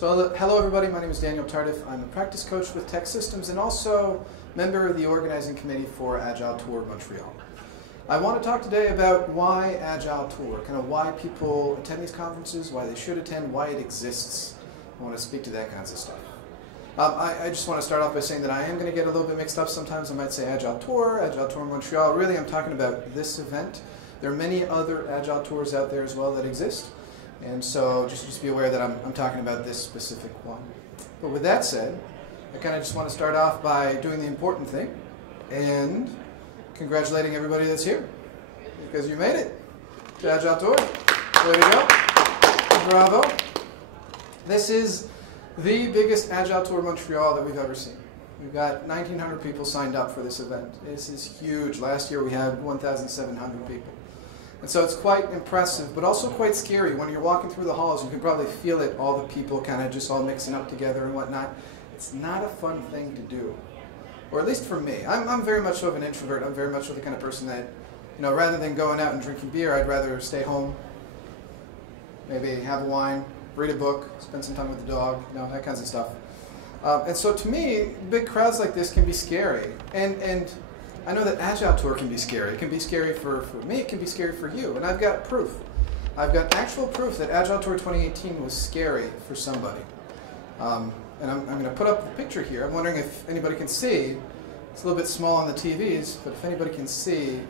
So hello everybody, my name is Daniel Tardif. I'm a practice coach with Tech Systems and also member of the organizing committee for Agile Tour Montreal. I want to talk today about why Agile Tour, kind of why people attend these conferences, why they should attend, why it exists. I want to speak to that kinds of stuff. I just want to start off by saying that I am going to get a little bit mixed up. Sometimes I might say Agile Tour Montreal. Really, I'm talking about this event. There are many other Agile Tours out there as well that exist. And so just be aware that I'm talking about this specific one. But with that said, I kind of just want to start off by doing the important thing and congratulating everybody that's here, because you made it to Agile Tour. Way to go. Bravo. This is the biggest Agile Tour Montreal that we've ever seen. We've got 1,900 people signed up for this event. This is huge. Last year we had 1,700 people. And so it's quite impressive, but also quite scary. When you're walking through the halls, you can probably feel it, all the people kind of just all mixing up together and whatnot. It's not a fun thing to do, or at least for me. I'm very much of an introvert. I'm very much of the kind of person that, rather than going out and drinking beer, I'd rather stay home, maybe have a wine, read a book, spend some time with the dog, that kinds of stuff. And so to me, big crowds like this can be scary. And I know that Agile Tour can be scary. It can be scary for me, it can be scary for you. And I've got proof. I've got actual proof that Agile Tour 2018 was scary for somebody. And I'm going to put up the picture here. I'm wondering if anybody can see. It's a little bit small on the TVs, but if anybody can see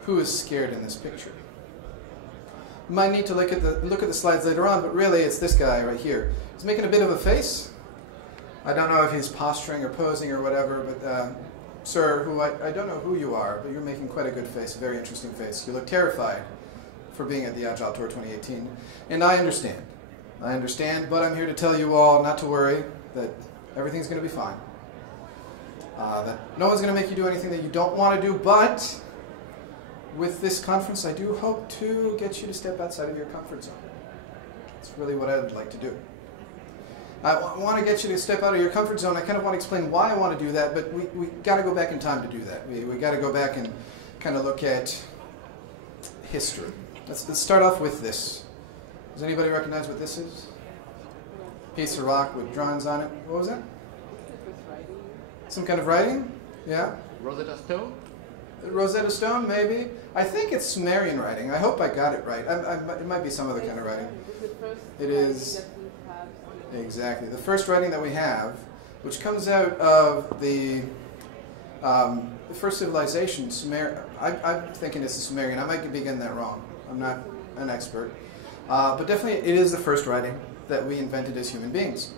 who is scared in this picture. You might need to look at the slides later on, but really it's this guy right here. He's making a bit of a face. I don't know if he's posturing or posing or whatever, but sir, who I don't know who you are, but you're making quite a good face, a very interesting face. You look terrified for being at the Agile Tour 2018. And I understand. I understand, but I'm here to tell you all not to worry, that everything's going to be fine. That no one's going to make you do anything that you don't want to do, but with this conference, I do hope to get you to step outside of your comfort zone. That's really what I'd like to do. I want to get you to step out of your comfort zone. I kind of want to explain why I want to do that, but we got to go back in time to do that. We got to go back and kind of look at history. Let's start off with this. Does anybody recognize what this is? Piece of rock with drawings on it. What was that? Some kind of writing? Yeah? Rosetta Stone? Rosetta Stone, maybe. I think it's Sumerian writing. I hope I got it right. It might be some other kind of writing. It is. Exactly. The first writing that we have, which comes out of the first civilization, I'm thinking it's the Sumerian. I might be getting that wrong. I'm not an expert. But definitely it is the first writing that we invented as human beings.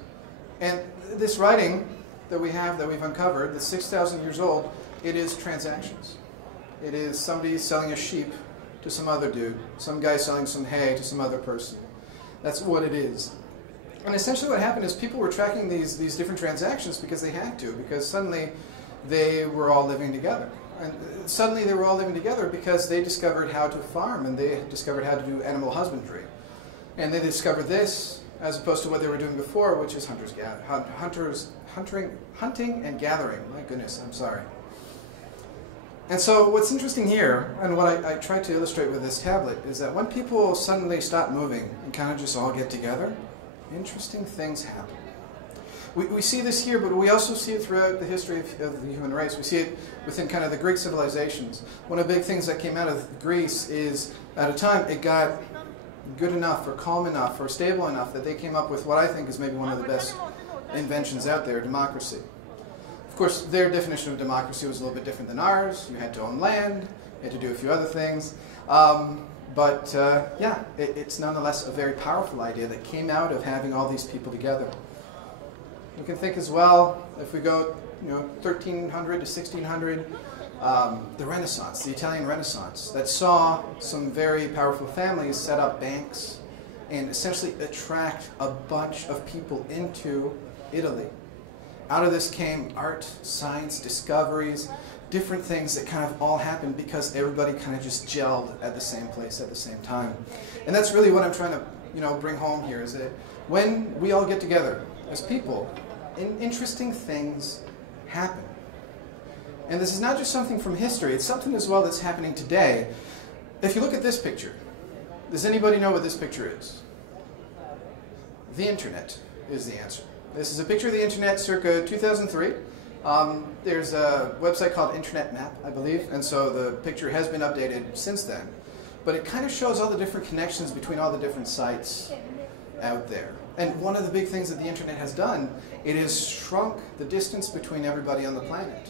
And this writing that we have, that we've uncovered, that's 6,000 years old, it is transactions. It is somebody selling a sheep to some other dude, some guy selling some hay to some other person. That's what it is. And essentially what happened is people were tracking these different transactions because they had to, because suddenly they were all living together. And suddenly they were all living together because they discovered how to farm and they discovered how to do animal husbandry. And they discovered this as opposed to what they were doing before, which is hunting and gathering. My goodness, I'm sorry. And so what's interesting here, and what I tried to illustrate with this tablet, is that when people suddenly stop moving and kind of just all get together, interesting things happen. We see this here, but we also see it throughout the history of the human race. We see it within kind of the Greek civilizations. One of the big things that came out of Greece is, at a time, it got good enough or calm enough or stable enough that they came up with what I think is maybe one of the best inventions out there, democracy. Of course, their definition of democracy was a little bit different than ours. You had to own land, you had to do a few other things. But it's nonetheless a very powerful idea that came out of having all these people together. You can think as well, if we go 1300 to 1600, the Renaissance, the Italian Renaissance, that saw some very powerful families set up banks and essentially attract a bunch of people into Italy. Out of this came art, science, discoveries, different things that kind of all happened because everybody kind of just gelled at the same place at the same time. And that's really what I'm trying to bring home here, is that when we all get together as people, interesting things happen. And this is not just something from history, it's something as well that's happening today. If you look at this picture, does anybody know what this picture is? The internet is the answer. This is a picture of the internet circa 2003. There's a website called Internet Map, I believe, and so the picture has been updated since then. But it kind of shows all the different connections between all the different sites out there. And one of the big things that the internet has done, it has shrunk the distance between everybody on the planet.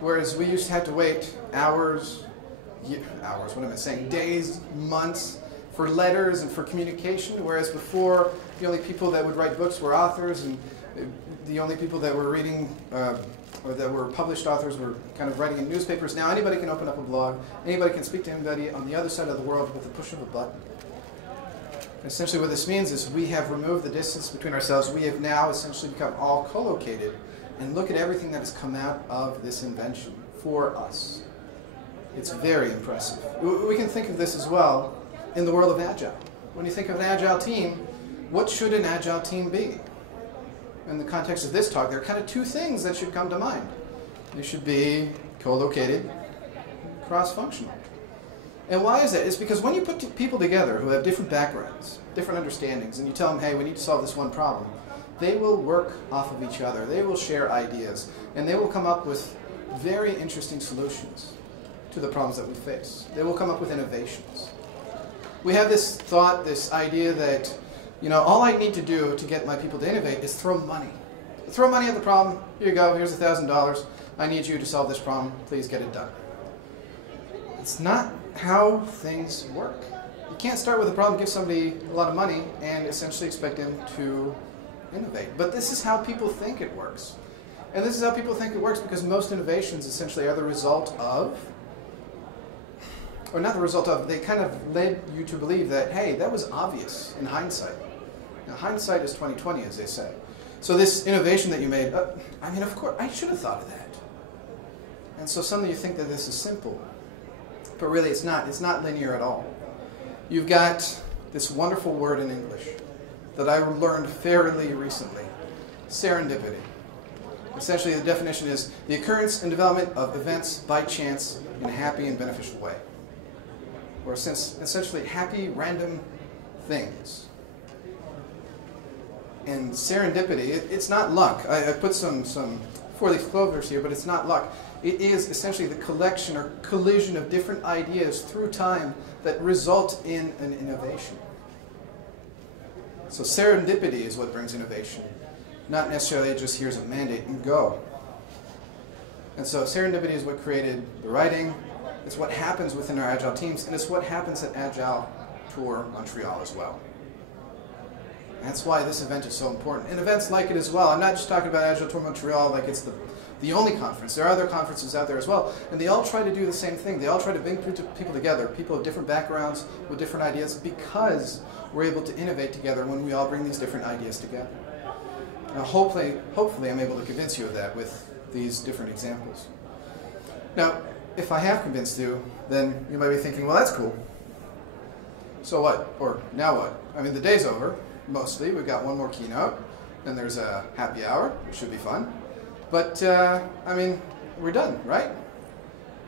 Whereas we used to have to wait hours, what am I saying, days, months, for letters and for communication, whereas before the only people that would write books were authors, and the only people that were reading or that were published authors were kind of writing in newspapers. Now anybody can open up a blog, anybody can speak to anybody on the other side of the world with the push of a button. Essentially what this means is we have removed the distance between ourselves. We have now essentially become all co-located, and look at everything that has come out of this invention for us. It's very impressive. We can think of this as well in the world of Agile. When you think of an Agile team, what should an Agile team be? In the context of this talk, there are kind of two things that should come to mind. They should be co-located, cross-functional. And why is that? It's because when you put people together who have different backgrounds, different understandings, and you tell them, hey, we need to solve this one problem, they will work off of each other. They will share ideas, and they will come up with very interesting solutions to the problems that we face. They will come up with innovations. We have this thought, this idea that, you know, all I need to do to get my people to innovate is throw money. Throw money at the problem. Here you go. Here's $1,000. I need you to solve this problem. Please get it done. It's not how things work. You can't start with a problem, give somebody a lot of money, and essentially expect them to innovate. But this is how people think it works. And this is how people think it works because most innovations essentially are the result of, or not the result of, they kind of led you to believe that, hey, that was obvious in hindsight. Now, hindsight is 20/20, as they say. So this innovation that you made, I mean, of course, I should have thought of that. And so some of you think that this is simple, but really it's not. It's not linear at all. You've got this wonderful word in English that I learned fairly recently, serendipity. Essentially, the definition is the occurrence and development of events by chance in a happy and beneficial way. Or essentially happy, random things. And serendipity, it's not luck. I put some four-leaf clovers here, but it's not luck. It is essentially the collection or collision of different ideas through time that result in an innovation. So serendipity is what brings innovation, not necessarily just here's a mandate and go. And so serendipity is what created the writing. It's what happens within our Agile teams, and it's what happens at Agile Tour Montreal as well. That's why this event is so important. And events like it as well. I'm not just talking about Agile Tour Montreal like it's the only conference. There are other conferences out there as well. And they all try to do the same thing. They all try to bring people together, people of different backgrounds with different ideas, because we're able to innovate together when we all bring these different ideas together. Now hopefully I'm able to convince you of that with these different examples. Now, if I have convinced you, then you might be thinking, well, that's cool. So what? Or now what? I mean, the day's over. Mostly. We've got one more keynote, then there's a happy hour, which should be fun. But, I mean, we're done, right?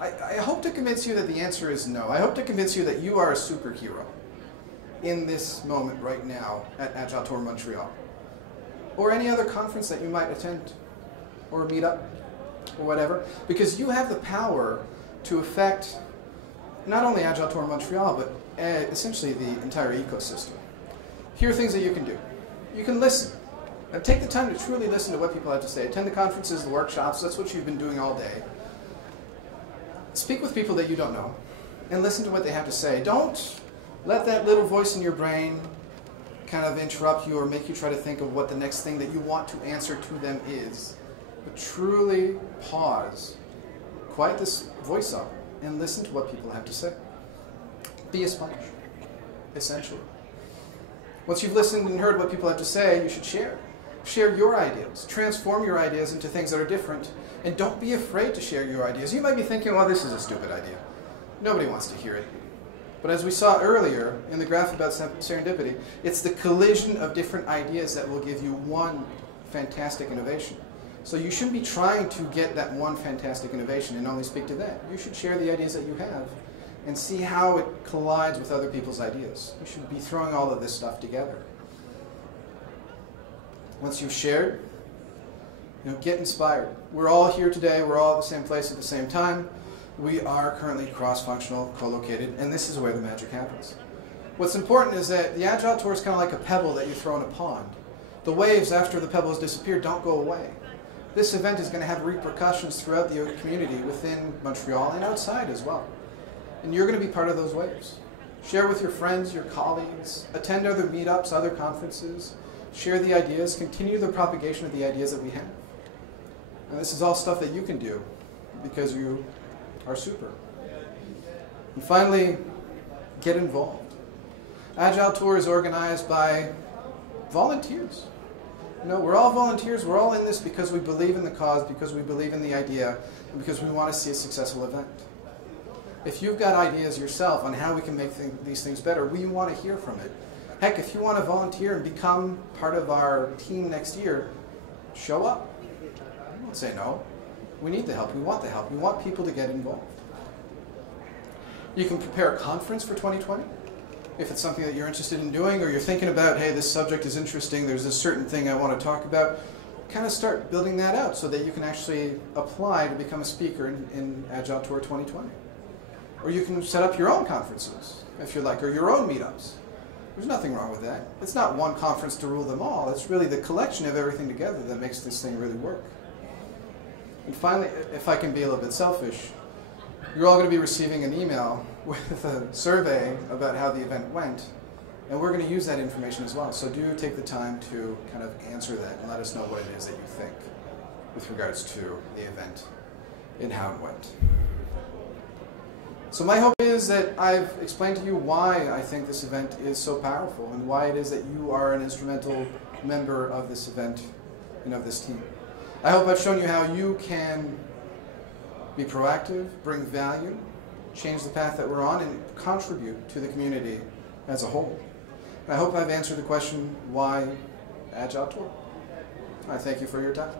I hope to convince you that the answer is no. I hope to convince you that you are a superhero in this moment right now at Agile Tour Montreal. Or any other conference that you might attend, or meet up, or whatever. Because you have the power to affect not only Agile Tour Montreal, but essentially the entire ecosystem. Here are things that you can do. You can listen. Now take the time to truly listen to what people have to say. Attend the conferences, the workshops. That's what you've been doing all day. Speak with people that you don't know and listen to what they have to say. Don't let that little voice in your brain kind of interrupt you or make you try to think of what the next thing that you want to answer to them is. But truly pause, quiet this voice up, and listen to what people have to say. Be a sponge, essentially. Once you've listened and heard what people have to say, you should share. Share your ideas. Transform your ideas into things that are different. And don't be afraid to share your ideas. You might be thinking, well, this is a stupid idea. Nobody wants to hear it. But as we saw earlier in the graph about serendipity, it's the collision of different ideas that will give you one fantastic innovation. So you shouldn't be trying to get that one fantastic innovation and only speak to that. You should share the ideas that you have and see how it collides with other people's ideas. You should be throwing all of this stuff together. Once you've shared, get inspired. We're all here today. We're all at the same place at the same time. We are currently cross-functional, co-located, and this is where the magic happens. What's important is that the Agile Tour is kind of like a pebble that you throw in a pond. The waves, after the pebble has disappeared, don't go away. This event is going to have repercussions throughout the community within Montreal and outside as well. And you're going to be part of those waves. Share with your friends, your colleagues, attend other meetups, other conferences, share the ideas, continue the propagation of the ideas that we have. And this is all stuff that you can do because you are super. And finally, get involved. Agile Tour is organized by volunteers. We're all volunteers. We're all in this because we believe in the cause, because we believe in the idea, and because we want to see a successful event. If you've got ideas yourself on how we can make these things better, we want to hear from it. Heck, if you want to volunteer and become part of our team next year, show up. I won't say no. We need the help. We want the help. We want people to get involved. You can prepare a conference for 2020. If it's something that you're interested in doing, or you're thinking about, hey, this subject is interesting, there's a certain thing I want to talk about, kind of start building that out so that you can actually apply to become a speaker in Agile Tour 2020. Or you can set up your own conferences, if you like, or your own meetups. There's nothing wrong with that. It's not one conference to rule them all. It's really the collection of everything together that makes this thing really work. And finally, if I can be a little bit selfish, you're all going to be receiving an email with a survey about how the event went, and we're going to use that information as well. So do take the time to kind of answer that and let us know what it is that you think with regards to the event and how it went. So my hope is that I've explained to you why I think this event is so powerful and why it is that you are an instrumental member of this event and of this team. I hope I've shown you how you can be proactive, bring value, change the path that we're on, and contribute to the community as a whole. And I hope I've answered the question, why Agile Tour? I thank you for your time.